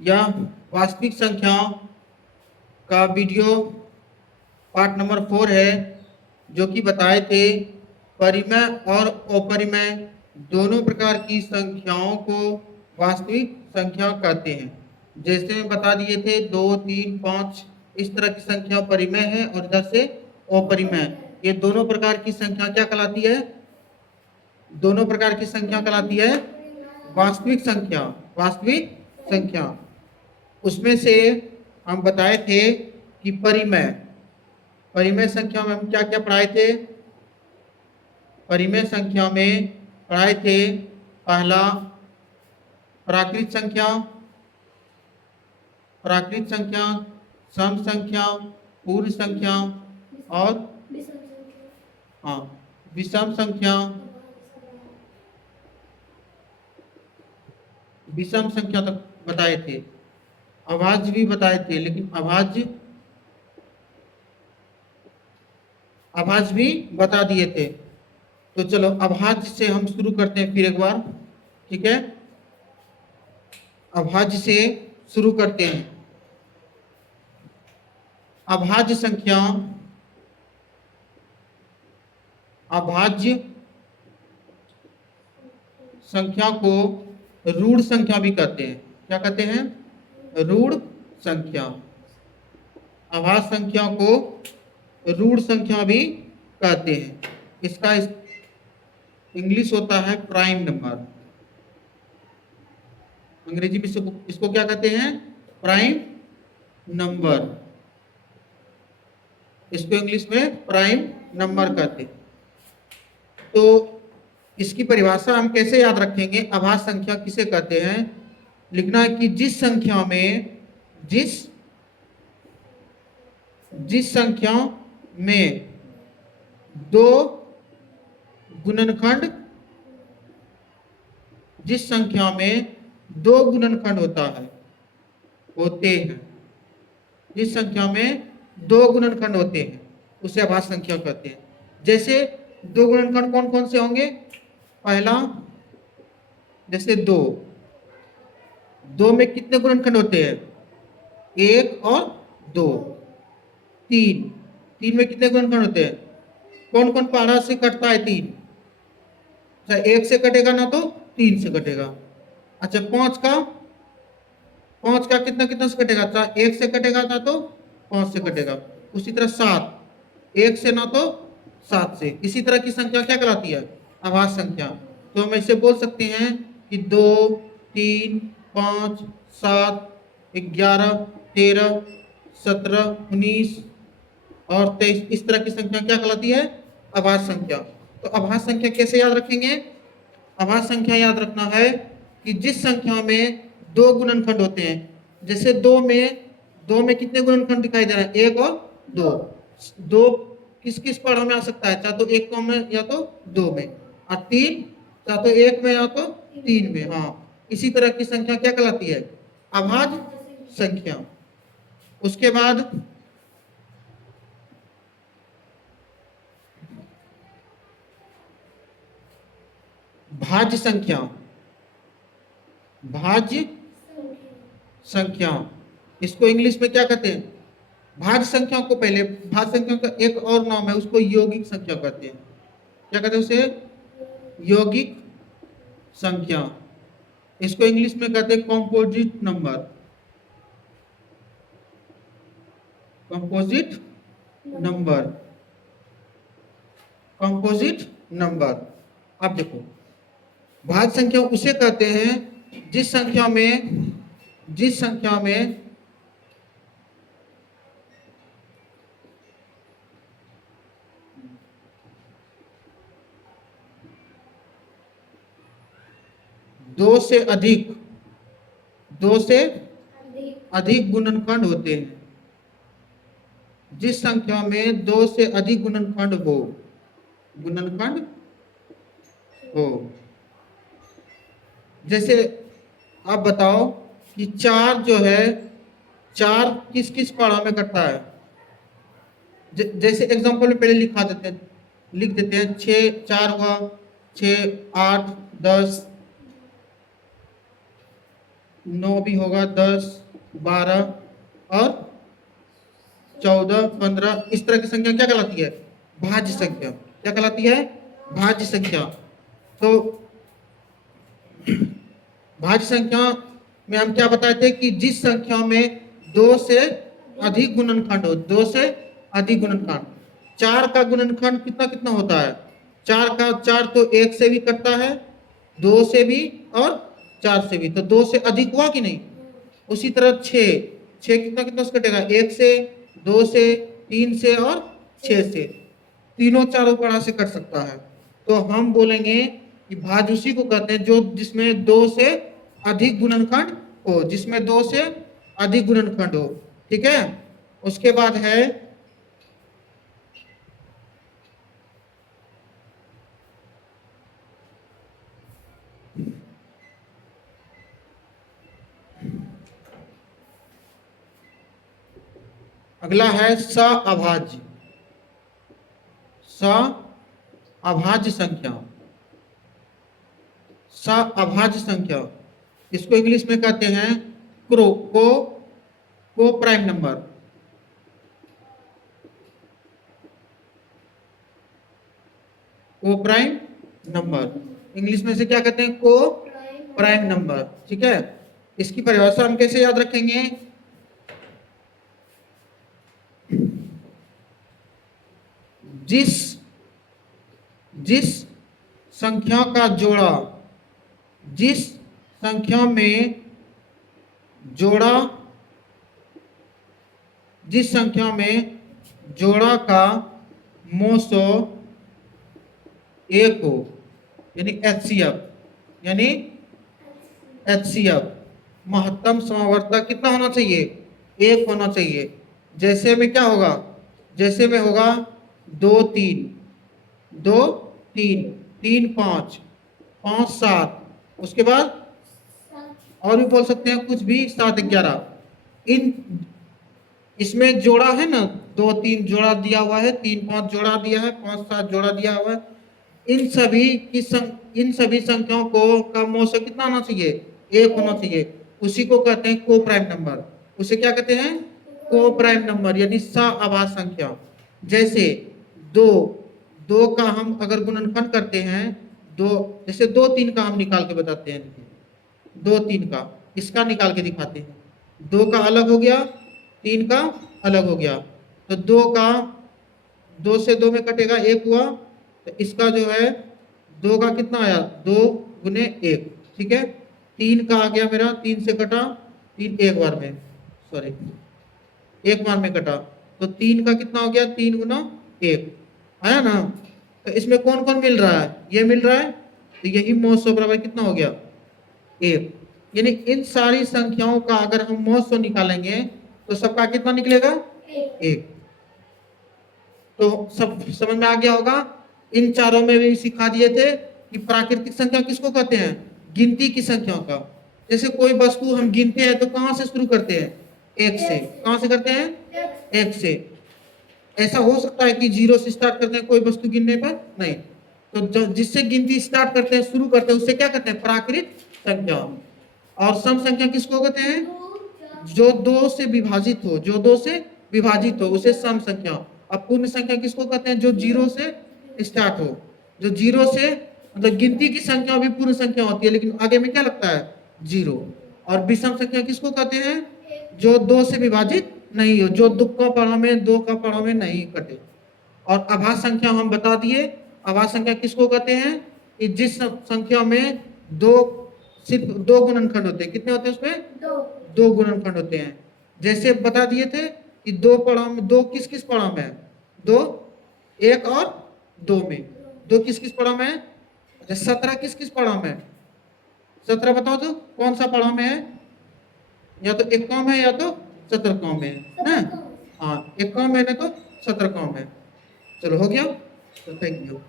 यह वास्तविक संख्याओं का वीडियो पार्ट नंबर 4 है, जो कि बताए थे परिमेय और अपरिमेय दोनों प्रकार की संख्याओं को वास्तविक संख्या कहते हैं। जैसे में बता दिए थे 2, 3, 5 इस तरह की संख्या परिमेय है और इधर से अपरिमेय। ये दोनों प्रकार की संख्या क्या कहलाती है? दोनों प्रकार की संख्या कहलाती है वास्तविक संख्या। वास्तविक संख्या उसमें से हम बताए थे कि परिमेय, परिमेय संख्या में हम क्या क्या पढ़ाए थे? परिमेय संख्या में पढ़ाए थे पहला प्राकृत संख्या, प्राकृत संख्या, सम संख्या, पूर्ण संख्या और हाँ विषम संख्या, विषम संख्या तक बताए थे। अभाज्य भी बताए थे, लेकिन अभाज्य भी बता दिए थे। तो चलो अभाज्य से हम शुरू करते हैं फिर एक बार, ठीक है? अभाज्य से शुरू करते हैं। अभाज्य संख्या, अभाज्य संख्या को ऋण संख्या भी कहते हैं। क्या कहते हैं? ऋण संख्या। अभाज्य संख्या को ऋण संख्या भी कहते हैं। इसका इंग्लिश होता है प्राइम नंबर। अंग्रेजी में इसको क्या कहते हैं? Prime number. इसको इंग्लिश में प्राइम नंबर कहते हैं। तो इसकी परिभाषा हम कैसे याद रखेंगे? अभाज्य संख्या किसे कहते हैं? लिखना है कि जिस संख्या में जिस संख्या में दो गुणनखंड, जिस संख्या में दो गुणनखंड होते हैं, जिस संख्या में दो गुणनखंड होते हैं उसे अभाज्य संख्या कहते हैं। जैसे दो गुणनखंड कौन कौन से होंगे? पहला जैसे दो में कितने गुणनखंड होते हैं? 1 और 2। 3 में कितने गुणनखंड होते हैं? कौन कौन पहाड़ा से कटता है? 3। अच्छा 1 से कटेगा ना तो 3 से कटेगा। अच्छा 5 का कितना कितना से कटेगा? अच्छा 1 से कटेगा ना तो 5 से कटेगा। उसी तरह 7, 1 से ना तो 7 से। इसी तरह की संख्या क्या कहलाती है? अभाज्य संख्या। तो हम ऐसे बोल सकते हैं कि 2, 3, 5, 7, 11, 13, 17, 19 और 23 इस तरह की संख्या क्या कहलाती है? अभाज्य संख्या। तो अभाज्य संख्या कैसे याद रखेंगे? अभाज्य संख्या याद रखना है कि जिस संख्या में दो गुणनखंड होते हैं। जैसे दो में कितने गुणनखंड दिखाई दे रहा है? 1 और 2 किस किस पढ़ा में आ सकता है? चाहे तो 1 में या तो 2 में, और 3 चाहे तो 1 में या तो 3 में। हाँ इसी तरह की संख्या क्या कहलाती है? अभाज्य संख्या। उसके बाद भाज्य संख्या। भाज्य संख्या इसको इंग्लिश में क्या कहते हैं? भाज्य संख्या को पहले, भाज्य संख्या का एक और नाम है, उसको यौगिक संख्या कहते हैं। क्या कहते हैं उसे? यौगिक संख्या। इसको इंग्लिश में कहते हैं composite number. Composite number, composite number. अब देखो भाज्य संख्या उसे कहते हैं जिस संख्या में दो से अधिक गुणनखंड होते हैं। जिस संख्या में 2 से अधिक गुणनखंड हो। जैसे आप बताओ कि 4 जो है, 4 किस किस पहाड़ा में कटता है? जैसे एग्जांपल में पहले लिख देते हैं 6 4 हुआ, 6 8 10 9 भी होगा, 10, 12 और 14, 15, इस तरह की संख्या क्या कहलाती है? भाज्य संख्या। क्या कहलाती है? भाज्य संख्या। तो भाज्य संख्या में हम क्या बताए थे कि जिस संख्या में 2 से अधिक गुणनखंड हो, 2 से अधिक गुणनखंड। 4 का गुणनखंड कितना कितना होता है? 4 तो 1 से भी कटता है, 2 से भी और 4 से भी, तो 2 से अधिक हुआ कि नहीं? उसी तरह 6 कितना कितना से कटेगा? 1 से, 2 से, 3 से और 6 से। तीनों चारों पढ़ा से कट सकता है। तो हम बोलेंगे कि भाज्य उसी को कहते हैं जो जिसमें 2 से अधिक गुणनखंड हो, जिसमें 2 से अधिक गुणनखंड हो। ठीक है। उसके बाद है अगला है सअभाज्य। सअभाज्य संख्या। सअभाज्य संख्या, इसको इंग्लिश में कहते हैं को प्राइम नंबर। को प्राइम नंबर इंग्लिश में से क्या कहते हैं? को प्राइम नंबर। ठीक है। इसकी परिभाषा हम कैसे याद रखेंगे? जिस संख्या का जोड़ा, जिस संख्या में जोड़ा, जिस संख्या में जोड़ा का मोसो 1 हो, यानी एचसीएफ, यानी एचसीएफ महत्तम समावर्तक कितना होना चाहिए? 1 होना चाहिए। जैसे में क्या होगा? जैसे में होगा 2 3, 2 3, 3 5, 5 7, उसके बाद और भी बोल सकते हैं कुछ भी, 7 11। इन इसमें जोड़ा है ना, 2 3 जोड़ा दिया हुआ है, 3 5 जोड़ा दिया है, 5 7 जोड़ा दिया हुआ है। इन सभी संख्याओं को का मोसो कितना होना चाहिए? 1 होना चाहिए। उसी को कहते हैं को प्राइम नंबर। उसे क्या कहते हैं? को प्राइम नंबर, यानी सअभाज्य संख्या। जैसे 2 का हम अगर गुणनखंड करते हैं, 2 जैसे 2 3 का हम निकाल के बताते हैं। 2 3 का इसका निकाल के दिखाते हैं। 2 का अलग हो गया, 3 का अलग हो गया, तो 2 से 2 में कटेगा, 1 हुआ। तो इसका जो है 2 का कितना आया? 2 गुने 1। ठीक है। 3 का आ गया मेरा, 3 से कटा, 3 एक बार में, सॉरी एक बार में कटा, तो 3 का कितना हो गया? 3 गुना 1 आया ना। तो इसमें कौन कौन मिल रहा है? ये मिल रहा है, तो यही मोसो बराबर कितना हो गया? 1। यानी इन सारी संख्याओं का अगर हम मोसो निकालेंगे तो सबका कितना निकलेगा? 1। तो सब समझ में आ गया होगा। इन चारों में भी सिखा दिए थे कि प्राकृतिक संख्या किसको कहते हैं? गिनती की संख्याओं का। जैसे कोई वस्तु हम गिनते हैं तो कहां से शुरू करते हैं? 1 से। कहां से करते हैं? 1 से। ऐसा हो सकता है कि 0 से स्टार्ट करते हैं कोई वस्तु गिनने पर? नहीं। तो जिससे गिनती स्टार्ट करते हैं, शुरू करते हैं, उससे क्या कहते हैं? प्राकृत संख्या। और सम संख्या किसको कहते हैं? जो 2 से विभाजित हो, जो 2 से विभाजित हो उसे सम संख्या। अब पूर्ण संख्या किसको कहते हैं? जो 0 से स्टार्ट हो। जो 0 से मतलब गिनती की संख्या भी पूर्ण संख्या होती है, लेकिन आगे में क्या लगता है? 0। और विषम संख्या किसको कहते हैं? जो 2 से विभाजित नहीं हो, जो 2 का पढ़ा में 2 का पढ़ा में नहीं कटे। और अभाज्य संख्या हम बता दिए। अभाज्य संख्या किसको कहते हैं? कि जिस संख्या में सिर्फ 2 गुणनखंड होते हैं। कितने होते हैं उसमें? 2 गुणनखंड होते हैं। जैसे बता दिए थे कि 2 पढ़ाव में 2 किस किस पढ़ाव में है? 2 1 और 2 में 2 किस किस पढ़ाव में है? अच्छा 17 किस किस पढ़ाव में है? 17 बताओ तो कौन सा पढ़ाव में है? या तो 1 में है या तो 17 में है ना। हाँ 1 में है तो 17 में। चलो हो गया। तो थैंक यू।